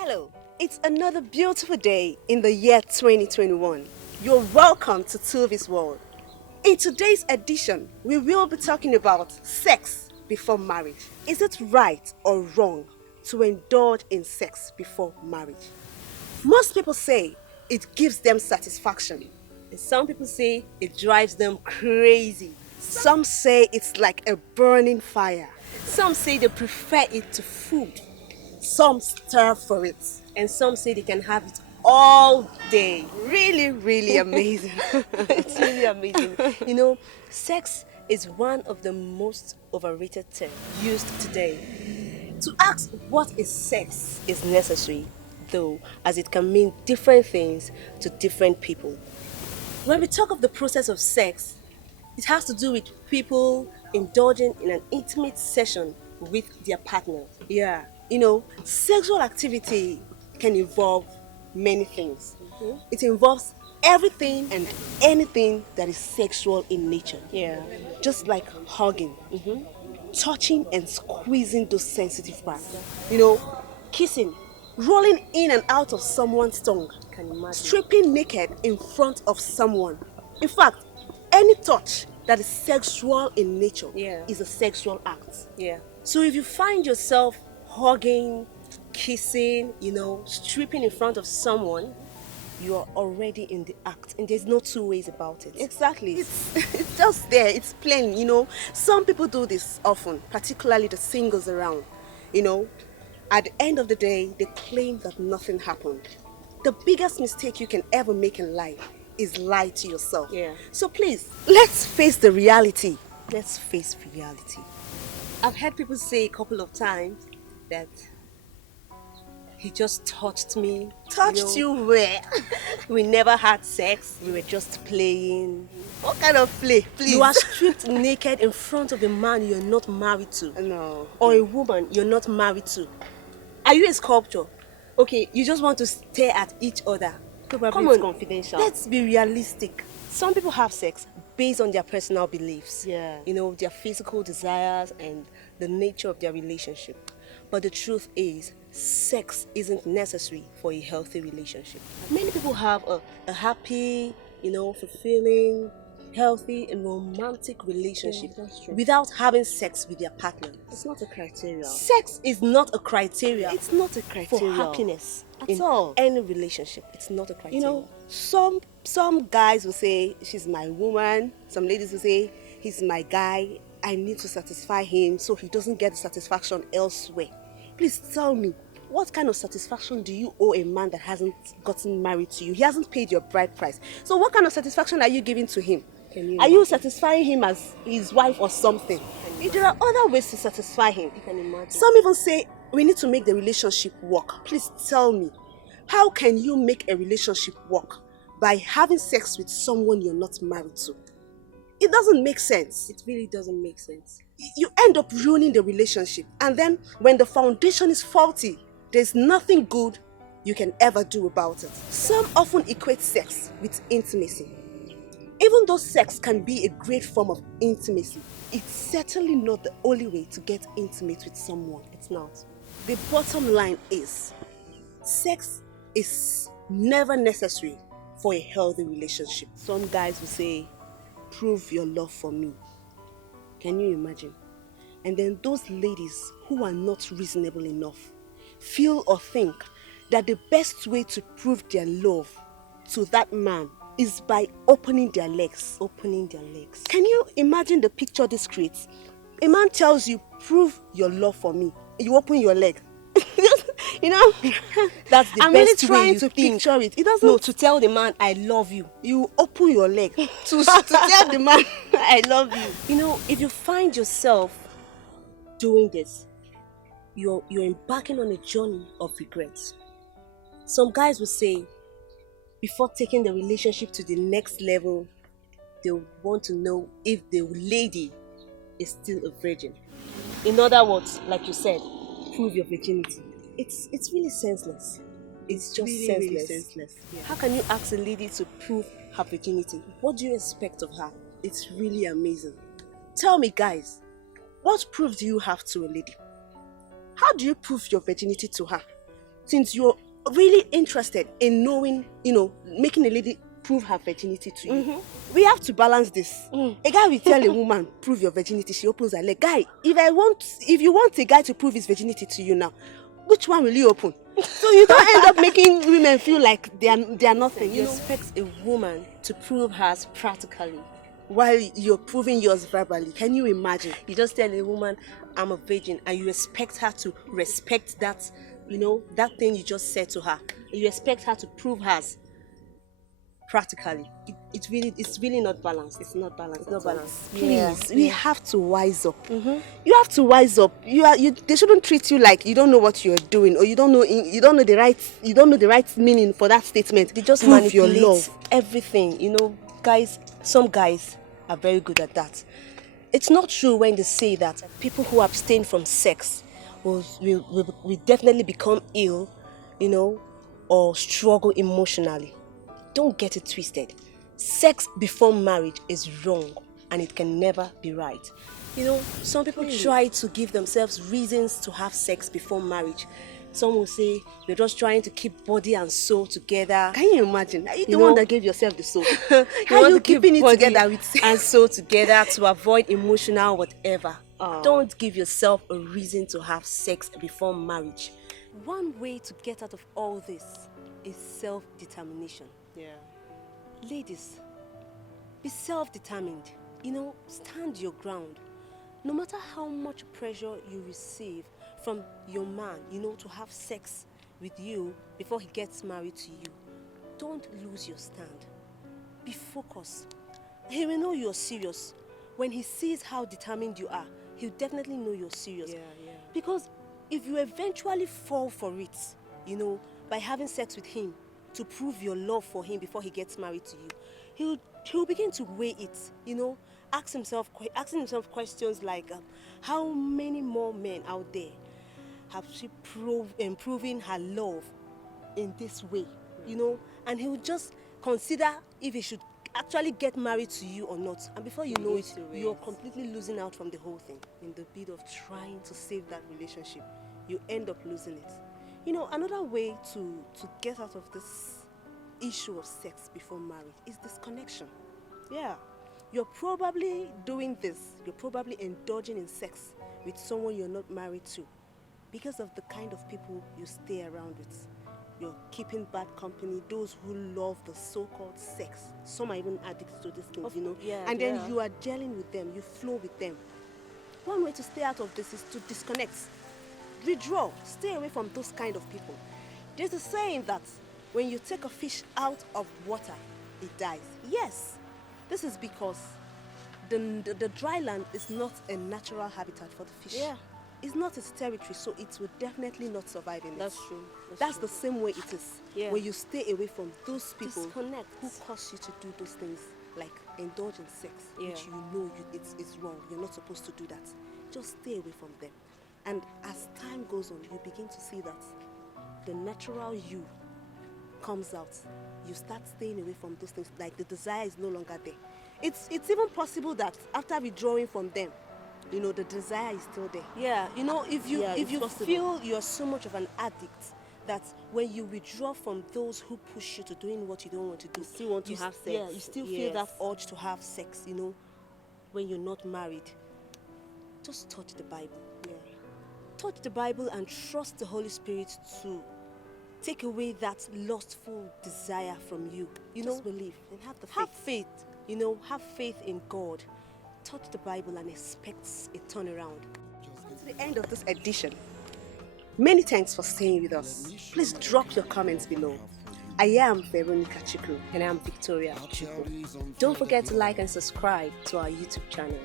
Hello, it's another beautiful day in the year 2021. You're welcome to Tuvi's World. In today's edition, we will be talking about sex before marriage. Is it right or wrong to indulge in sex before marriage? Most people say it gives them satisfaction. And some people say it drives them crazy. Some say it's like a burning fire. Some say they prefer it to food. Some starve for it. And some say they can have it all day. Really, really amazing. It's really amazing. Sex is one of the most overrated terms used today. To ask what is sex Is necessary, though, as it can mean different things to different people. When we talk of the process of sex, it has to do with people indulging in an intimate session with their partner. Yeah. Sexual activity can involve many things. It involves everything and anything that is sexual in nature. Yeah. Just like hugging, touching and squeezing those sensitive parts. Kissing, rolling in and out of someone's tongue, Can you imagine? stripping naked in front of someone. In fact, any touch that is sexual in nature Yeah. is a sexual act. Yeah. So if you find yourself hugging, kissing, stripping in front of someone, You are already in the act, and there's no two ways about it. exactly, it's just there, it's plain. Some people do this often, particularly the singles around. At the end of the day, they claim that nothing happened. The biggest mistake you can ever make in life is lie to yourself. Yeah. So please, let's face the reality. Let's face reality. I've heard people say a couple of times that He just touched me. touched you where? We never had sex. We were just playing. What kind of play, please? You are stripped naked in front of a man you're not married to. No. Or a woman you're not married to. Are you a sculptor? Okay, you just want to stare at each other. Probably Come it's on, confidential. let's be realistic. Some people have sex based on their personal beliefs. Yeah. Their physical desires and the nature of their relationship. But the truth is, sex isn't necessary for a healthy relationship. Many people have a happy, fulfilling, healthy and romantic relationship Yeah, that's true. without having sex with their partner. It's not a criteria. Sex is not a criteria It's not a for criteria happiness at in all. any relationship. It's not a criteria. Some guys will say she's my woman. Some ladies will say he's my guy. I need to satisfy him so he doesn't get the satisfaction elsewhere. Please tell me, what kind of satisfaction do you owe a man that hasn't gotten married to you? He hasn't paid your bride price. So what kind of satisfaction are you giving to him? Can you Are you imagine? satisfying him as his wife or something? There are other ways to satisfy him. You can imagine. Some even say we need to make the relationship work. Please tell me, how can you make a relationship work by having sex with someone you're not married to? It doesn't make sense. It really doesn't make sense. You end up ruining the relationship, and then when the foundation is faulty, there's nothing good you can ever do about it. Some often equate sex with intimacy. Even though sex can be a great form of intimacy, it's certainly not the only way to get intimate with someone. It's not. The bottom line is, sex is never necessary for a healthy relationship. Some guys will say, prove your love for me. Can you imagine? And then those ladies who are not reasonable enough feel or think that the best way to prove their love to that man is by opening their legs. Opening their legs. Can you imagine the picture this creates? A man tells you, prove your love for me. You open your leg. That's the I'm really best way trying you to think. picture it. It doesn't. No, to tell the man I love you. You open your leg to tell the man, I love you. If you find yourself doing this, you're embarking on a journey of regrets. Some guys will say, before taking the relationship to the next level, they want to know if the lady is still a virgin. In other words, like you said, prove your virginity. It's really senseless. It's just really, senseless. really senseless. Yeah. How can you ask a lady to prove her virginity? What do you expect of her? It's really amazing. Tell me, guys, what proof do you have to a lady? How do you prove your virginity to her? since you're really interested in knowing, making a lady prove her virginity to you, we have to balance this. A guy will tell a woman, prove your virginity, she opens her leg. Guy, if you want a guy to prove his virginity to you now, which one will you open? So you don't end up making women feel like they are nothing. You expect a woman to prove hers practically while you're proving yours verbally. Can you imagine? You just tell a woman, I'm a virgin, and you expect her to respect that, that thing you just said to her. You expect her to prove hers practically. It's really not balanced. It's not balanced. It's not balanced. Please, we have to wise up. You have to wise up. They shouldn't treat you like you don't know what you're doing, or you don't know the right meaning for that statement. They just prove manipulate your love. Everything. Guys, some guys are very good at that. It's not true when they say that people who abstain from sex will definitely become ill, or struggle emotionally. Don't get it twisted. Sex before marriage is wrong, and it can never be right. Some people try to give themselves reasons to have sex before marriage. Some will say you're just trying to keep body and soul together. Can you imagine? Are you the one that gave yourself the soul? How are you keeping it together with sex? And soul together to avoid emotional whatever? Don't give yourself a reason to have sex before marriage. One way to get out of all this is self-determination. Yeah. Ladies, be self-determined. Stand your ground. No matter how much pressure you receive from your man, to have sex with you before he gets married to you, don't lose your stand. Be focused. He will know you're serious. When he sees how determined you are, he'll definitely know you're serious. Yeah. Because if you eventually fall for it, by having sex with him to prove your love for him before he gets married to you, he'll begin to weigh it, asking himself questions like, how many more men out there have she proven her love in this way, and he'll just consider if he should actually get married to you or not. And before you know it, you're completely losing out from the whole thing. In the bid of trying to save that relationship, you end up losing it. Another way to get out of this issue of sex before marriage is disconnection. Yeah. You're probably doing this. You're probably indulging in sex with someone you're not married to because of the kind of people you stay around with. You're keeping bad company, those who love the so-called sex. Some are even addicted to these things, and then you are gelling with them, you flow with them. One way to stay out of this is to disconnect. Withdraw. Stay away from those kind of people. There's a saying that when you take a fish out of water, it dies. Yes. This is because the dry land is not a natural habitat for the fish. Yeah. It's not its territory, so it will definitely not survive in it. That's true. That's the same way it is. Yeah. When you stay away from those people Disconnect. who cause you to do those things, like indulge in sex, which it's wrong. You're not supposed to do that. Just stay away from them. And as time goes on, you begin to see that the natural you comes out. You start staying away from those things, like the desire is no longer there. It's even possible that after withdrawing from them, the desire is still there. Yeah, if you possible. feel you're so much of an addict that when you withdraw from those who push you to doing what you don't want to do, you still want to have sex. Yeah, you still feel that urge to have sex, when you're not married. Just touch the Bible. Yeah. Touch the Bible and trust the Holy Spirit to take away that lustful desire from you. Just believe and have the faith. Have faith. Have faith in God. Touch the Bible and expect a turnaround. To the end of this edition. Many thanks for staying with us. Please drop your comments below. I am Veronica Chukwu. And I'm Victoria Chukwu. Don't forget to like and subscribe to our YouTube channel.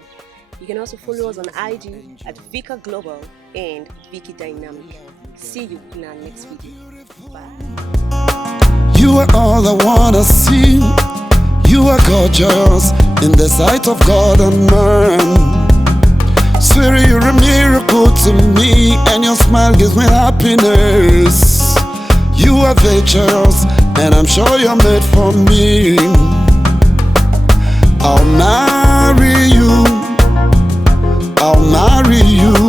You can also follow us on IG at Vika Global and Vicky Dynamic. See you in our next video. Bye. You are all I wanna see. You are gorgeous in the sight of God and man. Swear you're a miracle to me, and your smile gives me happiness. You are virtuous, and I'm sure you're made for me. I'll marry you. I'll marry you.